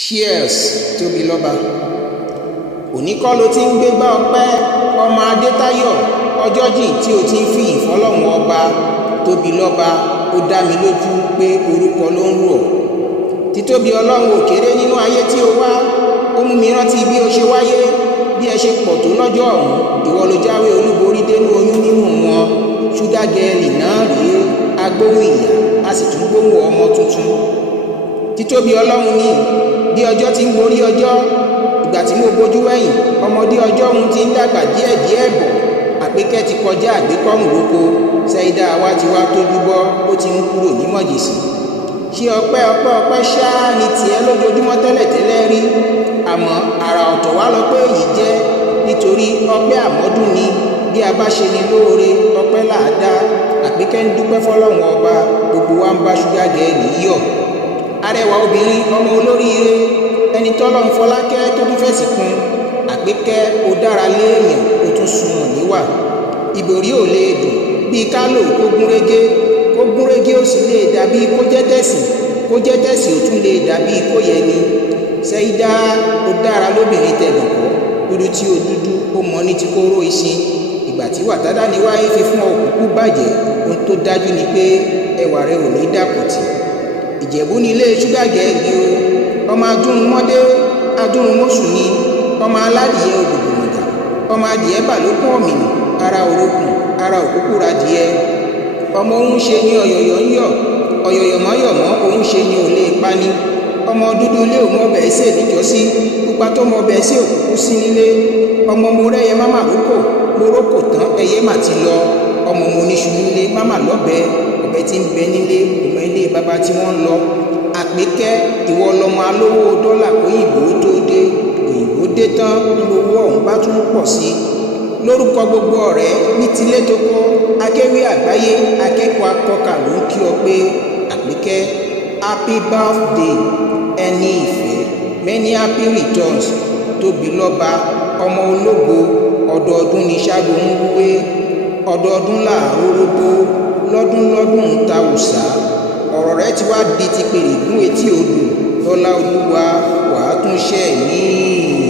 Cheers Tóbilọ́ba. Òní kọ́ ló ti ń gbégbá ọpẹ́ ọmọ Adétáyọ̀, ọjọ́ jìn tí o ti ń fi ìfọ́lọ́run ọba Tóbilọ́ba. Ó dá mi lójú pé orúkọ ló ń rò ọ́. Títóbi Ọlọ́run ò kéré nínú ayé tí o wá. Ó mú mi rántí bí o ṣe wáyé, bí ẹ ṣe pọ̀ tó lọ́jọ́ ọ̀hún. Ìwọ ló jáwé olúborí dénú oyún nínú wọn. Ṣúgà gẹ́ẹ̀lì náà rèé, agbóhùn ìyá, a sì tún gbóhùn ọmọ tuntun. Títóbi Ọlọ́run ní bí ọjọ́ ti ń gorí ọjọ́. Ìgbà tí mo bojú wẹ̀yìn, ọmọdé ọjọ́ òun ti ń dàgbà díẹ̀díẹ̀ bọ̀. Àpékẹ́ ti kọjá àgbékọ́rùn lóko. Sẹ́ídà wa ti wá tójú bọ́, ó ti ń kúrò ní mọ̀jèsì. Ṣé ọpẹ́ ṣáá ni tiẹ̀ lójoojúmọ́ tẹ́lẹ̀tẹ́lẹ̀ rí? Àmọ́ àrà ọ̀tọ̀ wá lọ́pẹ́ èyí jẹ́, nítorí ọpẹ́ àmọ́dún ni. Bí a bá ṣe ni lóore, ọpẹ́ làádá. Àpékẹ́ ń dúpẹ́ fọ́lọ́run ọba, gbogbo wa ń bá ṣúgà gẹ́ẹ̀lì yọ̀. Arẹwà obìnrin, ọmọ olóríire, ẹni tọ́lọ́run fọlákẹ́ tó tún fẹ̀sì kún. Àpékẹ́, ó dára léèyàn, ó tún sunwọ̀n níwà. Ìbòrí ò lè dùn bíi kálò kó gúnrégé ó sì lè dàbí kó jẹ́ tẹ̀sì ó tún lè dàbí kó yẹ ni. Sẹ́ídà, ó dára lóbìnrin tẹ̀gànkọ́, dúdú tí ó dúdú, ó mọ ní ti kóró iṣin. Ìgbà tí wàtádá ni wáyé fi fún òkùnkùn bàjẹ́, ohun tó dájú ni pé ẹwà rẹ ò ní dàpọ̀tì. Ìjẹ̀bú ní ilé ṣúgà gẹ́ẹ̀lì o, ọmọ adúrunmọ́dé adúrunmọ́sù ni, ọmọ aládìyẹ ògùdùmọ̀dà, ọmọ adìyẹ bàlókùn ọ̀mìnì, ara òrókùn, ara òkúkú radìyẹ. Ọmọ òun ṣe ni ọ̀yọ̀yọ̀ ń yọ̀, ọ̀yọ̀yọ̀ mọ́yọ̀mọ́ òun ṣe ni ò lè pani. Ọmọ dúdú ilé òun ọbẹ̀ ẹsẹ̀ níjọ́sí, pupa tó mọ ọbẹ̀ ẹsẹ̀ òkúkú sí nílé. Ọmọ mo rẹ́yẹ máma rókò, mo rókò tán ẹyẹ mà ti lọ. Ọmọ mo níṣu nílé máma lọ́bẹ̀ẹ́, ọbẹ̀ tí ń bẹ nílé ọmọ ilé bàbá tí wọ́n lọ. Àpékẹ́, ìwọ lọmọ alówó dọ́là kóyìnbó tó dé. Òyìnbó dé tán, lówó ọ̀hún bá tún pọ̀ sí. Lórúkọ gbogbo ọ̀rẹ́ ní tilé tó kọ́, akéwì àgbáyé, akẹ́kọ̀ọ́ akọ́kà ló ń kí ọ pé Àpékẹ́, happy birthday ẹni ìfẹ́, many happy returns. Tóbilọ́ba, ọmọ ológo, ọdọọdún ni ṣágo ń wúwé, ọdọọdún làárọ̀ rógbó, lọ́dún ń ta òòṣà. Ọ̀rọ̀ rẹ ti wá di ti pèrègún etí odò. Lọ́lá Olúwa, wàá tún ṣẹ́ míì.